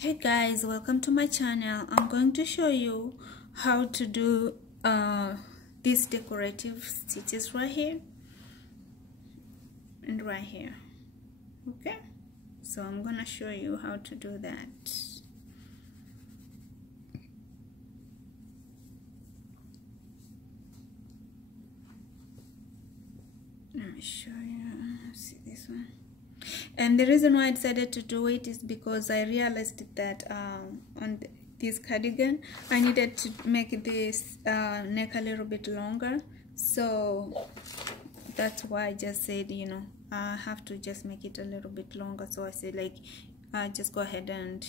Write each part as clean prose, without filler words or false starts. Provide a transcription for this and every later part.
Hey guys, welcome to my channel. I'm going to show you how to do these decorative stitches right here and right here. Okay, so I'm gonna show you how to do that. Let me show you. See this one. And the reason why I decided to do it is because I realized that on this cardigan I needed to make this neck a little bit longer, so that's why I just said, you know, I have to just make it a little bit longer. So I said, like, just go ahead and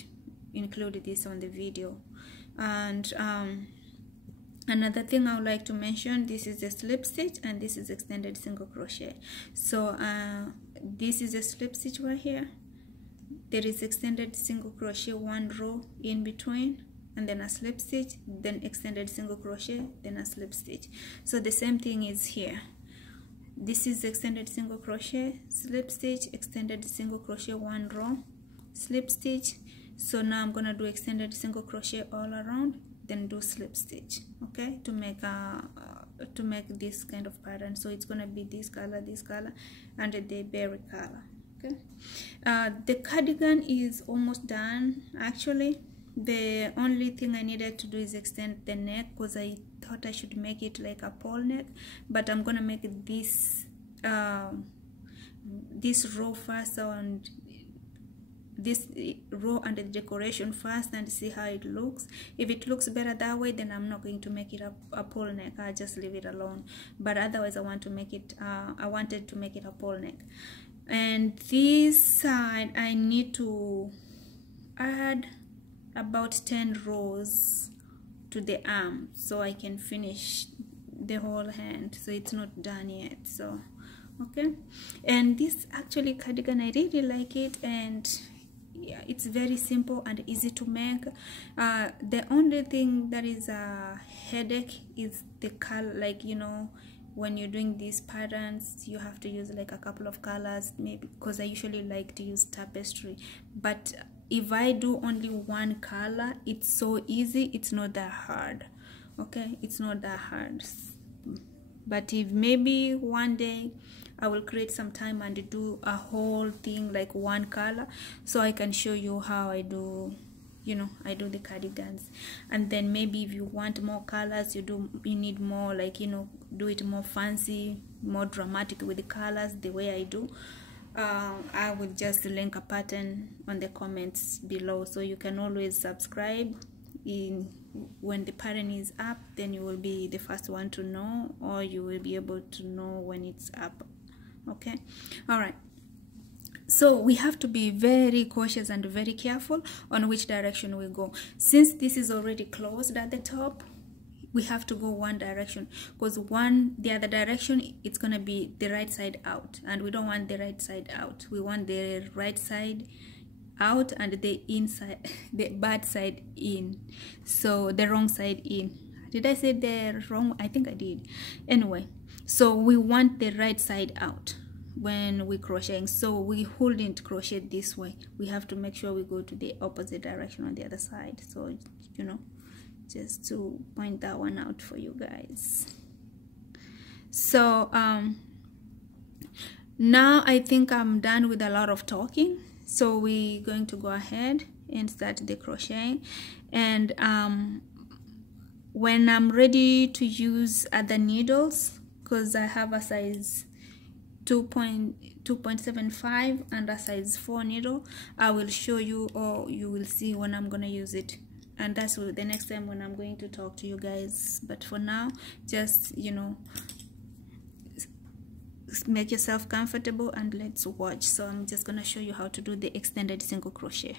include this on the video. And another thing I would like to mention, this is a slip stitch and this is extended single crochet. So this is a slip stitch right here. There is extended single crochet, one row in between, and then a slip stitch, then extended single crochet, then a slip stitch. So the same thing is here. This is extended single crochet, slip stitch, extended single crochet, one row, slip stitch. So now I'm gonna do extended single crochet all around, then do slip stitch, okay, to make this kind of pattern. So it's gonna be this color, and the berry color. Okay, the cardigan is almost done. Actually, the only thing I needed to do is extend the neck, because I thought I should make it like a pole neck, but I'm gonna make this this row first, and this row and the decoration first, and see how it looks. If it looks better that way, then I'm not going to make it a pole neck. I'll just leave it alone. But otherwise, I want to make it I wanted to make it a pole neck. And this side I need to add about 10 rows to the arm so I can finish the whole hand. So it's not done yet. So okay, and this actually cardigan, I really like it, and yeah, it's very simple and easy to make. The only thing that is a headache is the color. Like, you know, when you're doing these patterns, you have to use like a couple of colors, maybe, because I usually like to use tapestry. But if I do only one color, it's so easy. It's not that hard. Okay, it's not that hard. But if maybe one day I will create some time and do a whole thing like one color, so I can show you how I do, you know, I do the cardigans. And then maybe if you want more colors, you need more, like, you know, do it more fancy, more dramatic with the colors the way I do. I will just link a pattern on the comments below, so you can always subscribe. When the pattern is up, then you will be the first one to know, or you will be able to know when it's up. Okay, all right, so we have to be very cautious and very careful on which direction we go. Since this is already closed at the top, we have to go one direction, because the other direction, it's gonna be the right side out, and we don't want the right side out. We want the right side out and the inside, the bad side in. So the wrong side in. Did I say the wrong? I think I did. Anyway, so we want the right side out when we crocheting. So we wouldn't crochet this way. We have to make sure we go to the opposite direction on the other side. So, you know, just to point that one out for you guys. So now I think I'm done with a lot of talking. So we're going to go ahead and start the crocheting. And when I'm ready to use other needles, because I have a size 2.75 and a size 4 needle, I will show you, or you will see when I'm gonna use it. And that's the next time when I'm going to talk to you guys. But for now, just, you know, make yourself comfortable and let's watch. So I'm just gonna show you how to do the extended single crochet.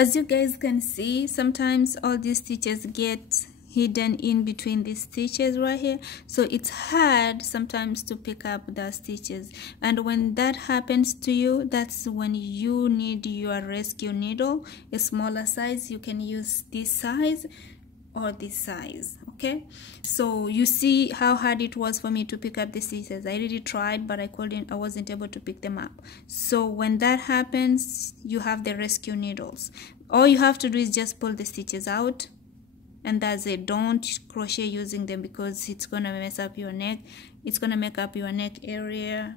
As you guys can see, sometimes all these stitches get hidden in between these stitches right here, so it's hard sometimes to pick up the stitches. And when that happens to you, that's when you need your rescue needle, a smaller size. You can use this size or this size. Okay, so you see how hard it was for me to pick up the stitches. I really tried, but I wasn't able to pick them up. So when that happens, you have the rescue needles. All you have to do is just pull the stitches out, and that's it. Don't crochet using them, because it's gonna mess up your neck. It's gonna make up your neck area,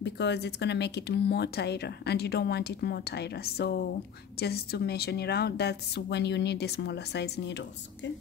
because it's gonna make it more tighter, and you don't want it more tighter. So just to mention it out, that's when you need the smaller size needles. Okay,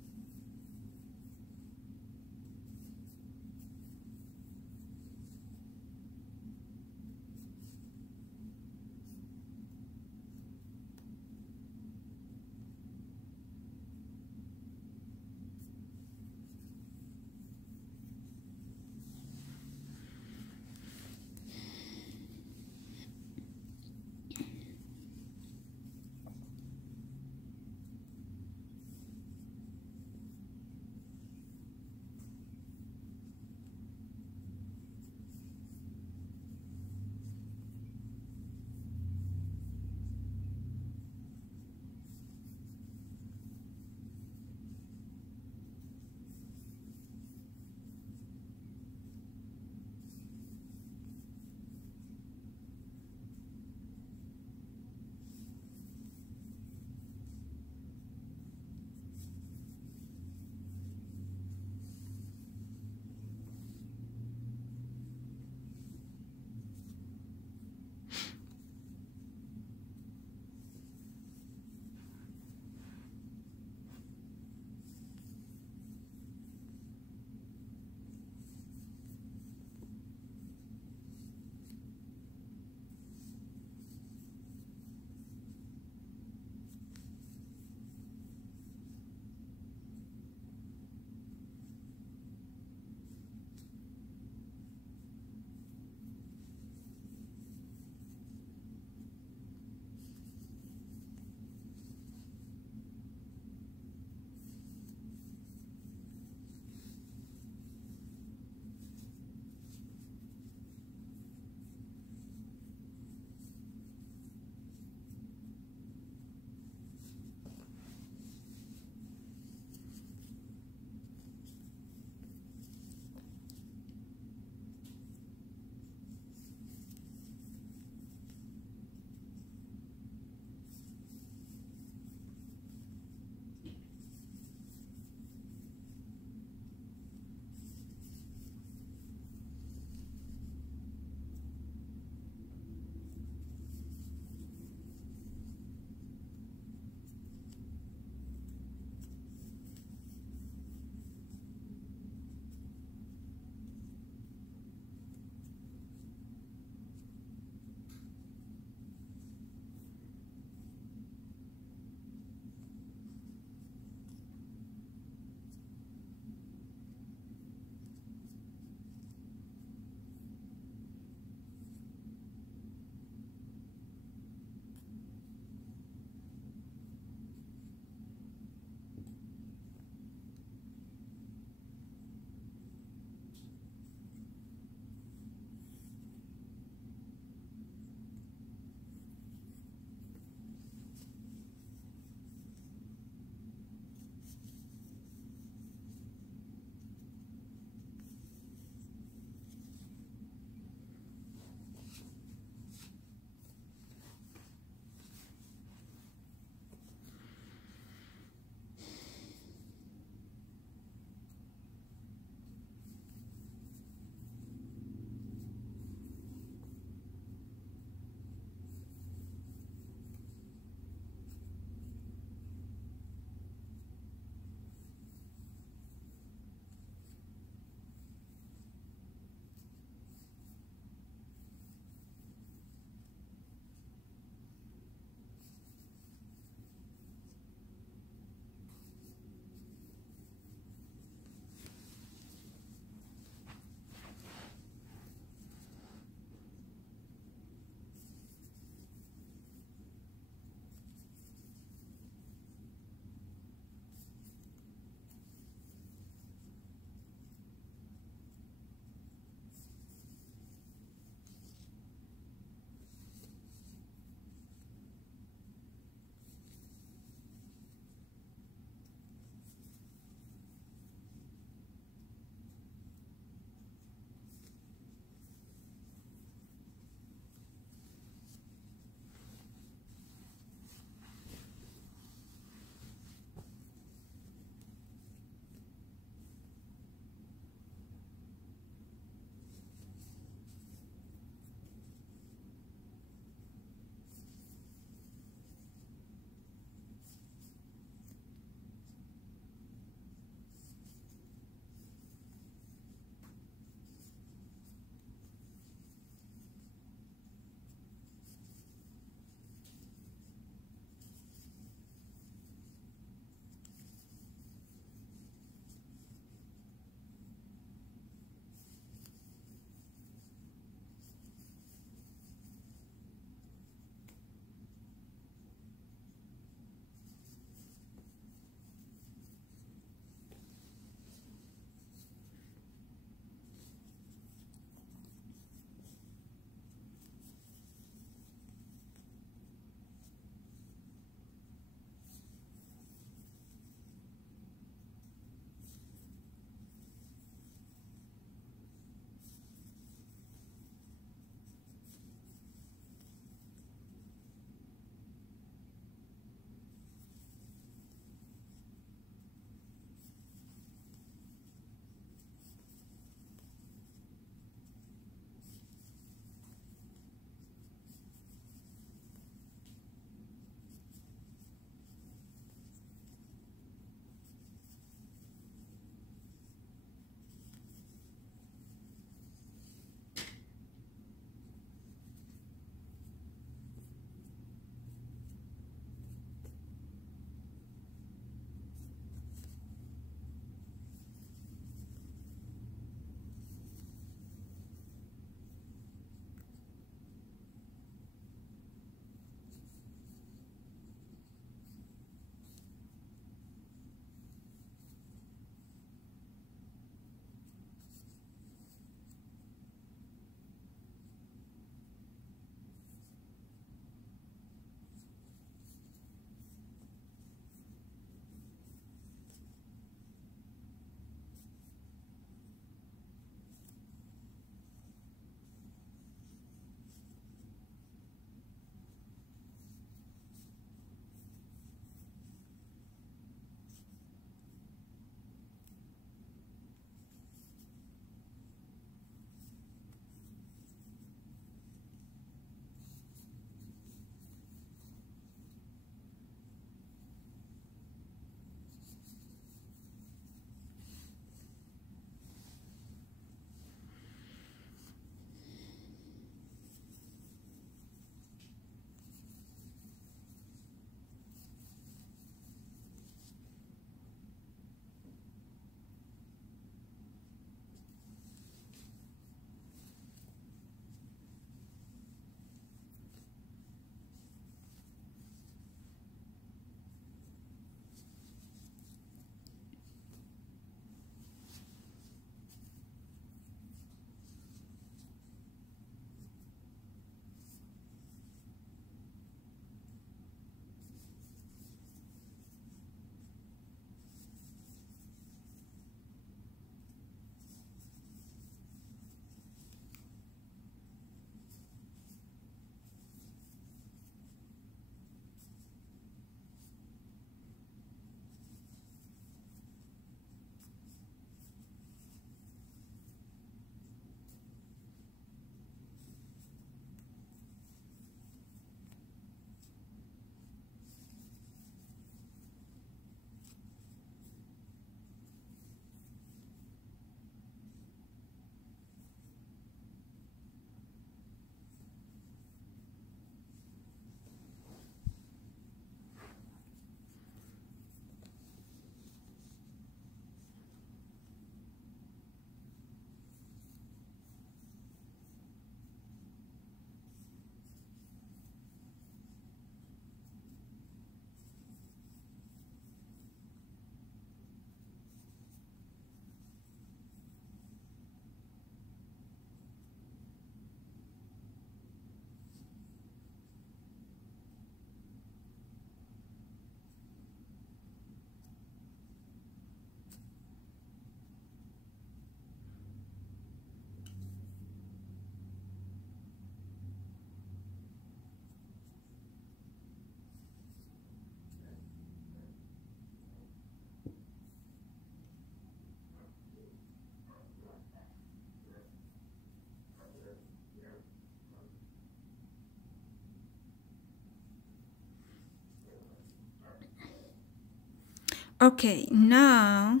Okay, now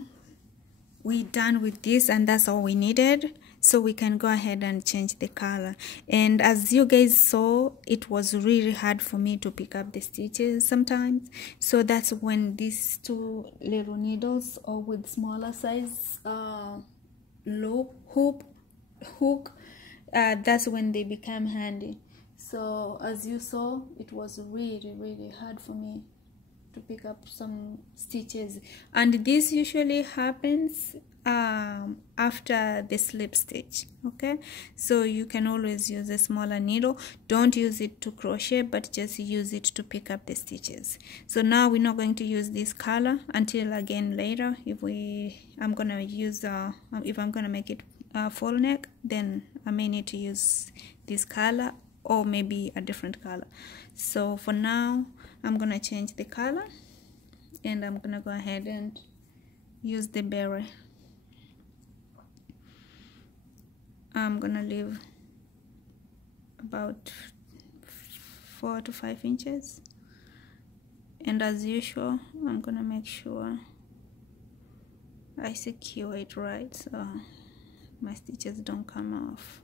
we're done with this, and that's all we needed. So we can go ahead and change the color. And as you guys saw, it was really hard for me to pick up the stitches sometimes. So that's when these two little needles, or with smaller size hook, that's when they become handy. So as you saw, it was really hard for me to pick up some stitches, and this usually happens after the slip stitch. Okay, so you can always use a smaller needle. Don't use it to crochet, but just use it to pick up the stitches. So now we're not going to use this color until again later. If I'm gonna make it full neck, then I may need to use this color or maybe a different color. So for now, I'm gonna change the color, and I'm gonna go ahead and use the berry. I'm gonna leave about 4 to 5 inches, and as usual, I'm gonna make sure I secure it right so my stitches don't come off.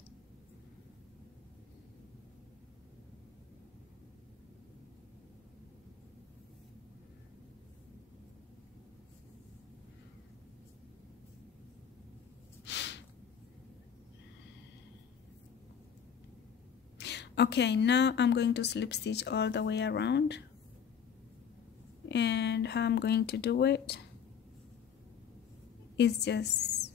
Okay, now I'm going to slip stitch all the way around, and how I'm going to do it is just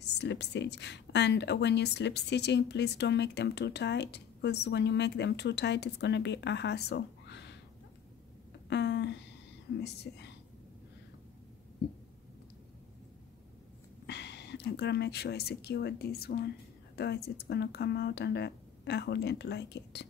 slip stitch. And when you're slip stitching, please don't make them too tight, because when you make them too tight, it's gonna be a hassle. Let me see. I gotta make sure I secure this one, otherwise it's gonna come out and I wouldn't like it.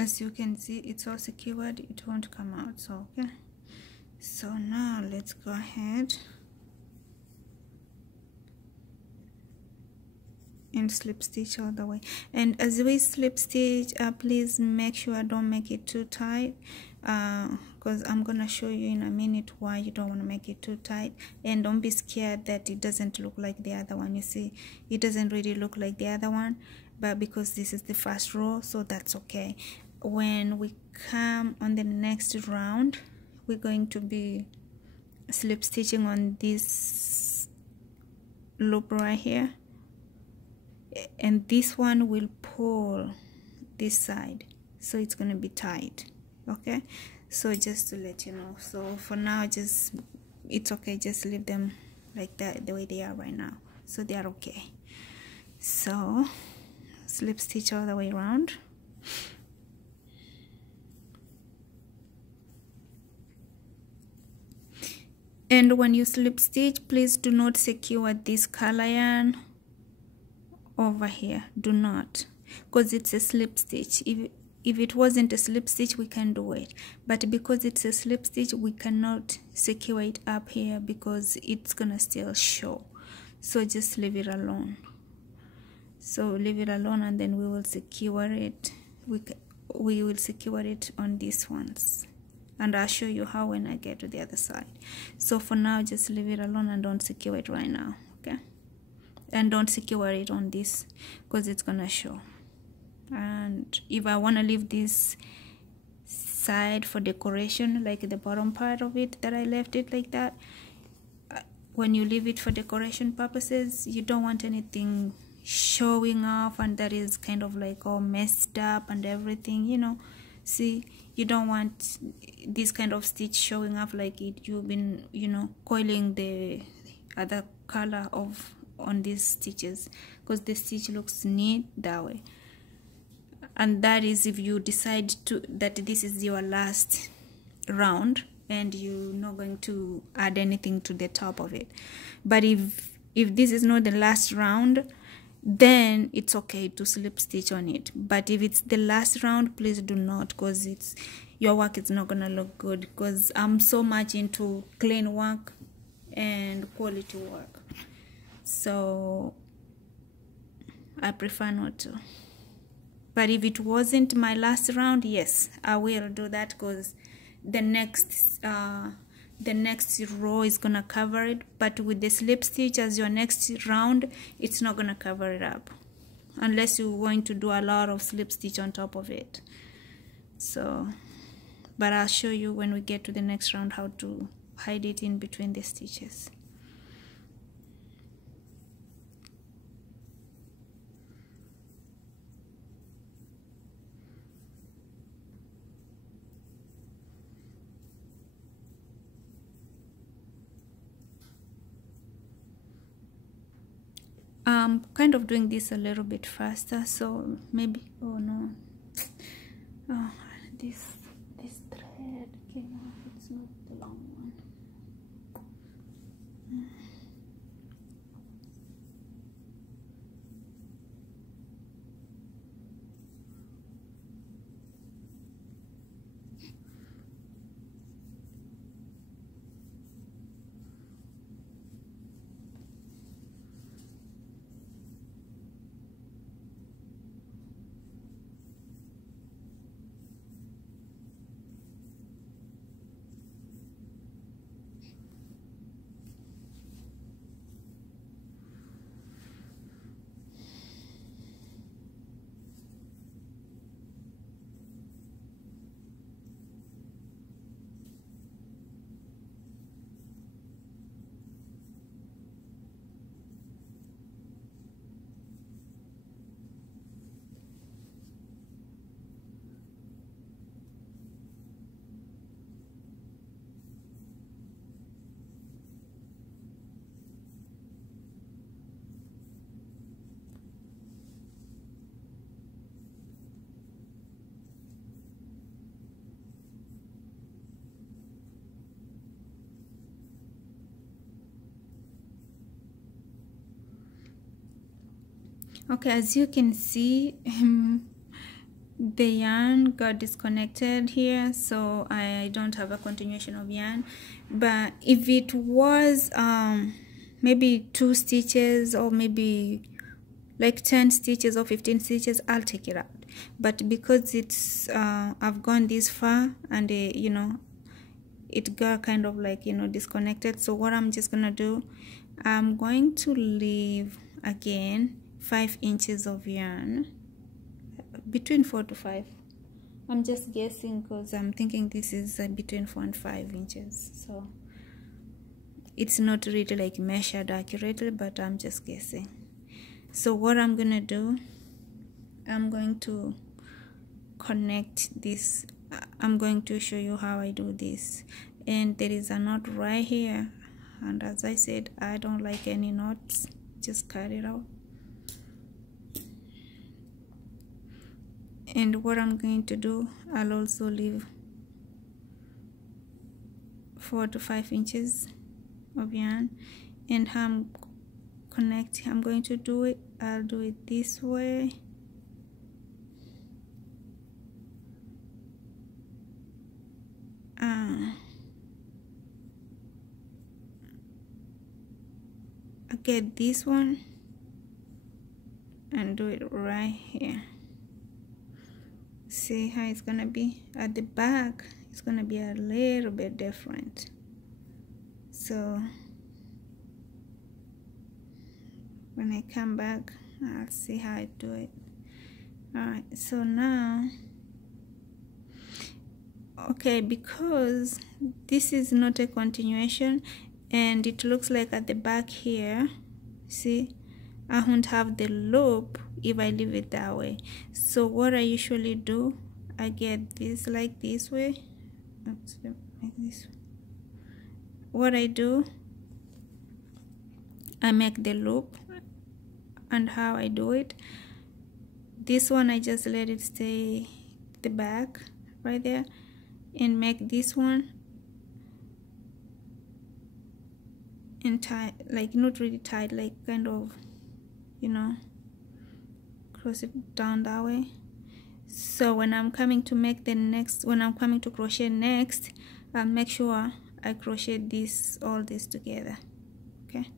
As you can see, it's all secured, it won't come out. So okay, so now let's go ahead and slip stitch all the way. And as we slip stitch, please make sure don't make it too tight, because I'm gonna show you in a minute why you don't want to make it too tight. And don't be scared that it doesn't look like the other one. You see, it doesn't really look like the other one, but because this is the first row, so that's okay. When we come on the next round, we're going to be slip stitching on this loop right here, and this one will pull this side, so it's going to be tight. Okay, so just to let you know. So for now, just it's okay, just leave them like that, the way they are right now, so they are okay. So slip stitch all the way around. And when you slip stitch, please do not secure this color yarn over here. Do not, because it's a slip stitch. If it wasn't a slip stitch, we can do it, but because it's a slip stitch, we cannot secure it up here because it's gonna still show. So just leave it alone. So leave it alone, and then we will secure it. We will secure it on these ones, and I'll show you how when I get to the other side. So for now, just leave it alone and don't secure it right now, okay? And don't secure it on this, because it's gonna show. And if I want to leave this side for decoration, like the bottom part of it that I left it like that, when you leave it for decoration purposes, you don't want anything showing off and that is kind of like all messed up and everything, you know. See, you don't want this kind of stitch showing off like you've been, you know, coiling the other color of on these stitches, because the stitch looks neat that way. And that is if you decide to that this is your last round and you're not going to add anything to the top of it. But if this is not the last round, then it's okay to slip stitch on it. But if it's the last round, please do not, because it's your work is not gonna look good, because I'm so much into clean work and quality work, so I prefer not to. But if it wasn't my last round, yes, I will do that, because the next row is gonna cover it. But with the slip stitch as your next round, it's not gonna cover it up unless you're going to do a lot of slip stitch on top of it. So, but I'll show you when we get to the next round how to hide it in between the stitches. I'm kind of doing this a little bit faster, so maybe, oh no, oh, this thread came off. It's not the long one. Okay, as you can see, the yarn got disconnected here, so I don't have a continuation of yarn. But if it was maybe 2 stitches or maybe like 10 stitches or 15 stitches, I'll take it out. But because it's I've gone this far and you know, it got kind of like, you know, disconnected, so what I'm just gonna do, I'm going to leave again 5 inches of yarn, between 4 to 5. I'm just guessing because I'm thinking this is between 4 and 5 inches, so it's not really like measured accurately, but I'm just guessing. So what I'm gonna do, I'm going to connect this. I'm going to show you how I do this, and there is a knot right here, and as I said, I don't like any knots, just cut it out. And what I'm going to do, I'll also leave 4 to 5 inches of yarn, and I'm going to do it, I'll do it this way. I get this one and do it right here. See how it's gonna be at the back, it's gonna be a little bit different. So when I come back, I'll see how I do it. Alright, so now, okay, because this is not a continuation, and it looks like at the back here, see, I won't have the loop if I leave it that way. So what I usually do, I get this like this way. Oops, like this. What I do, I make the loop, and how I do it, this one I just let it stay the back right there, and make this one and tie, like not really tight, like kind of, you know, cross it down that way. So when I'm coming to make the next, when I'm coming to crochet next, I'll make sure I crochet this, all this together, okay,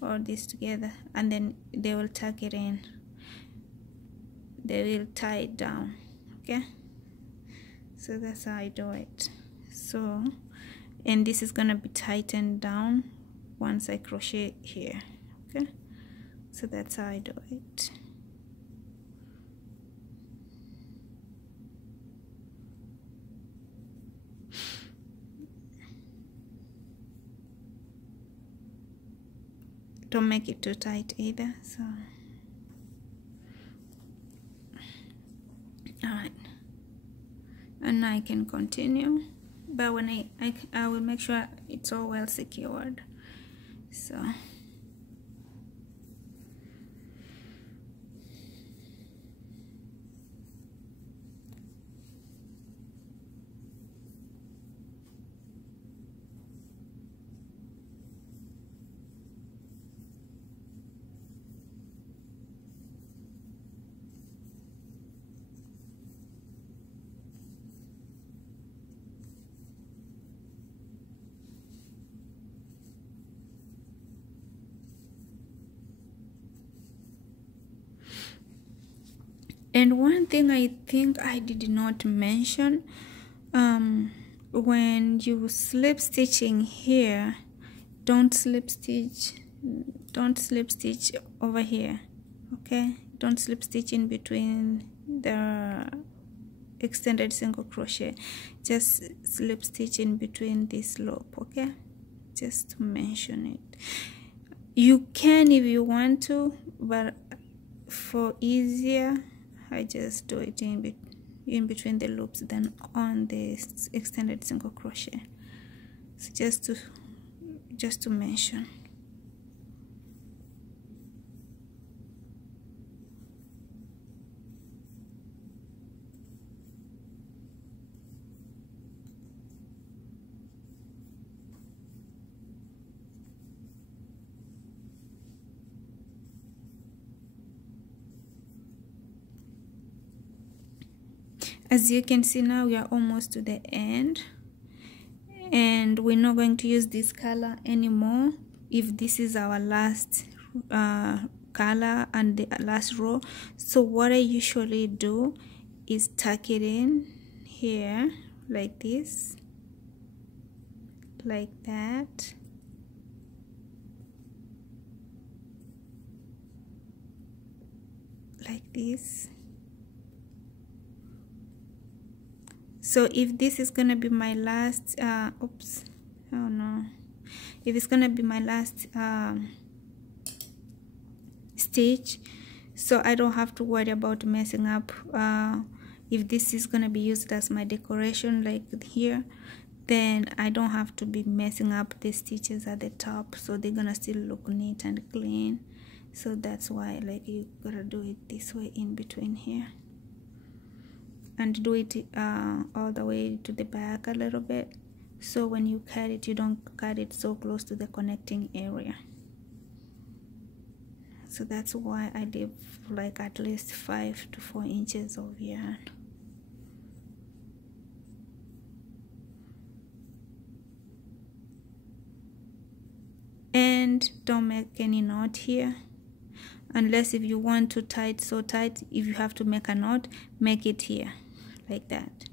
all this together, and then they will tuck it in, they will tie it down, okay. So that's how I do it. So, and this is gonna be tightened down once I crochet here, okay. So that's how I do it. Don't make it too tight either. So alright, and now I can continue, but when I will make sure it's all well secured. So and one thing I think I did not mention, when you slip stitching here, don't slip stitch over here, okay. Don't slip stitch in between the extended single crochet, just slip stitch in between this loop, okay. Just to mention it. You can if you want to, but for easier, I just do it in between the loops than on the extended single crochet. So just to mention. As you can see, now we are almost to the end, and we're not going to use this color anymore if this is our last color and the last row. So what I usually do is tuck it in here like this, like that, like this. So if this is gonna be my last oops, oh no, if it's gonna be my last stitch, so I don't have to worry about messing up. If this is gonna be used as my decoration like here, then I don't have to be messing up the stitches at the top, so they're gonna still look neat and clean. So that's why, like, you gotta do it this way in between here, and do it all the way to the back a little bit, so when you cut it, you don't cut it so close to the connecting area. So that's why I leave like at least 5 to 4 inches of yarn. And don't make any knot here, unless if you want to tie it so tight, if you have to make a knot, make it here like that,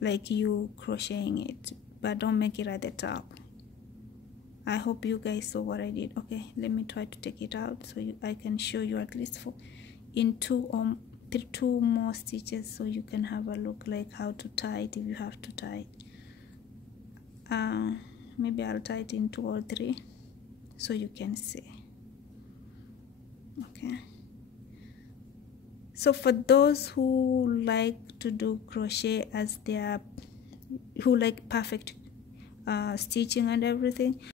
like you crocheting it, but don't make it at the top. I hope you guys saw what I did. Okay, let me try to take it out so I can show you at least in 2 more stitches, so you can have a look like how to tie it if you have to tie it. maybe I'll tie it in 2 or 3 so you can see. Okay, so for those who like to do crochet as their, who like perfect stitching and everything,